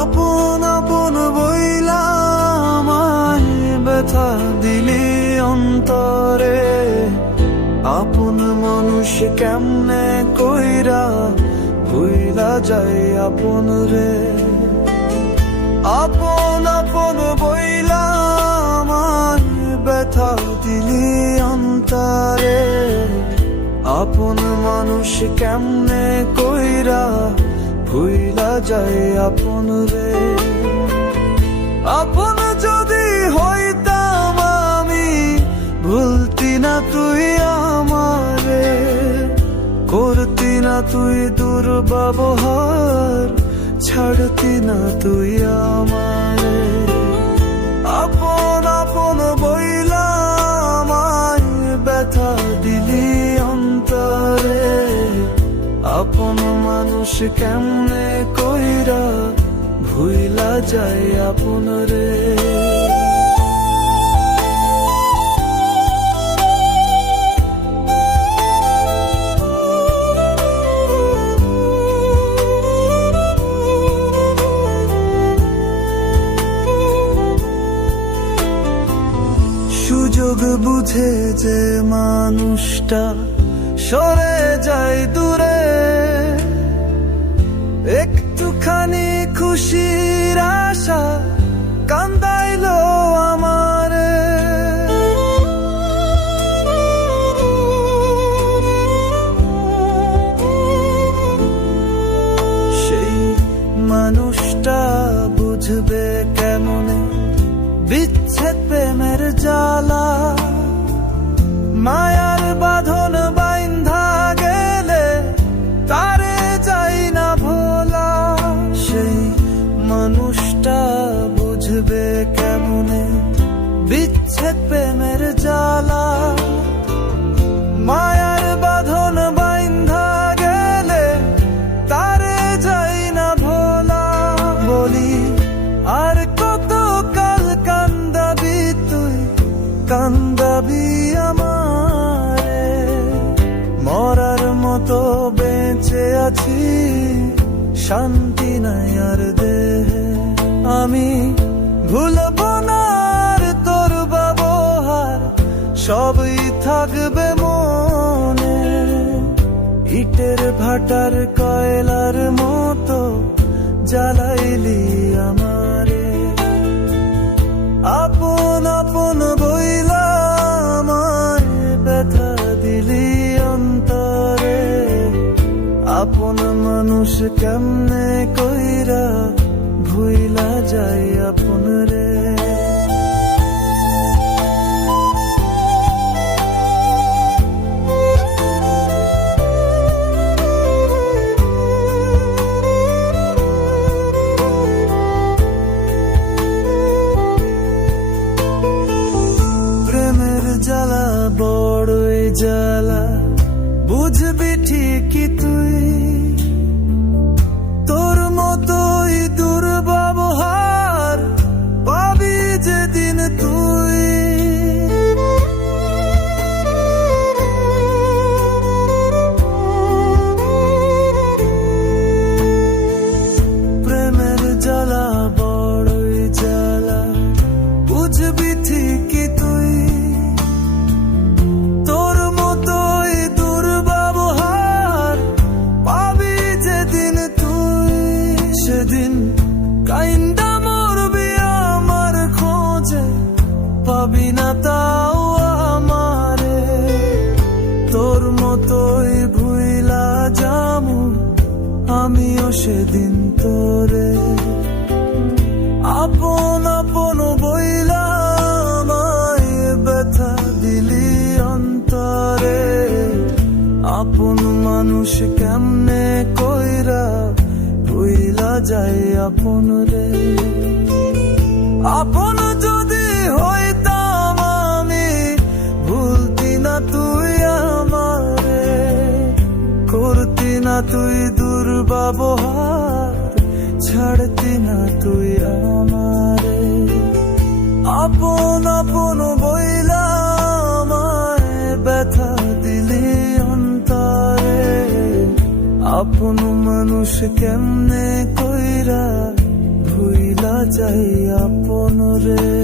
আপন আপন বইলা আমায় ব্যথা দিলি অন্তরে, আপন মানুষ কেমনে কইরা ভুইলা যায় আপন রে। আপন আপন বইলা আমায় ব্যথা দিলি অন্তরে, আপন মানুষ কেমনে কইরা ভুইলা যায় আপন রে। আপন যদি হইতাম আমি ভুলতি না তুই আমারে, করতি না তুই দুর্ব্যবহার, ছাড়তি না তুই আমারে। আপন আপন বইলা আমায় ব্যথা দিলি অন্তরে, আপন মানুষ কেমনে কইরা ভুইলা যায় আপন রে। সুযোগ বুঝে যে মানুষটা সরে যায় দূরে, একটুখানি খুশির আশা কান্দাইলো আমারে। সেই মানুষটা বুঝবে কেমনে বিচ্ছেদ প্রেমের জ্বালা, মায়ার বাঁধন বাইন্ধা গেলে তারে যাই না ভোলা। সেই মানুষটা বুঝবে কেমনে বিচ্ছেদ প্রেমের জ্বালা, মায়ার বাঁধন বাইন্ধা গেলে তারে যাই না ভোলা। বলি আর কত কাল কান্দাবি তুই, কান্দাবি আমারে, মরার মতো বেঁচে আছি শান্তি নাই আর দেহে। আমি ভুলব না আর তোর ব্যবহার, সবই থাকবে মনে, ইটের ভাটার কয়লার মতো জ্বালাইলি আমারে। আপন আপন বইলা আমায় ব্যথা দিলি অন্তরে, আপন মানুষ কেমনে কইরা ভুইলা যায় আপন রে। প্রেমের জ্বালা বড়ই জ্বালা, বুঝবি ঠিকই তুই, তোর মতোই দুর্ব্যবহার পাবি যেদিন তুই। প্রেমের জ্বালা বড়ই জ্বালা, বুঝবি ঠিকই তুই, তোর মতোই দুর্ব্যবহার পাবি যেদিন তুই। সেদিন কাইন্দা মরবি আমার খোঁজে, পাবি না তাও আমারে, তোর মতোই ভুইলা যামু আমিও সেদিন তোরে। আপন আপন বইলা আমায় ব্যথা দিলি অন্তরে, আপন মানুষ কেমনে কইরা ভুইলা যায় আপন রে। আপন যদি হইতাম আমি ভুলতি না তুই আমারে, করতি না তুই দুর্ব্যবহার, ছাড়তি না তুই আমারে, আপন আপন বইলা আমায় ব্যথা দিলি অন্তরে। আপন মানুষ কেমনে কইরা ভুইলা যাই আপন রে।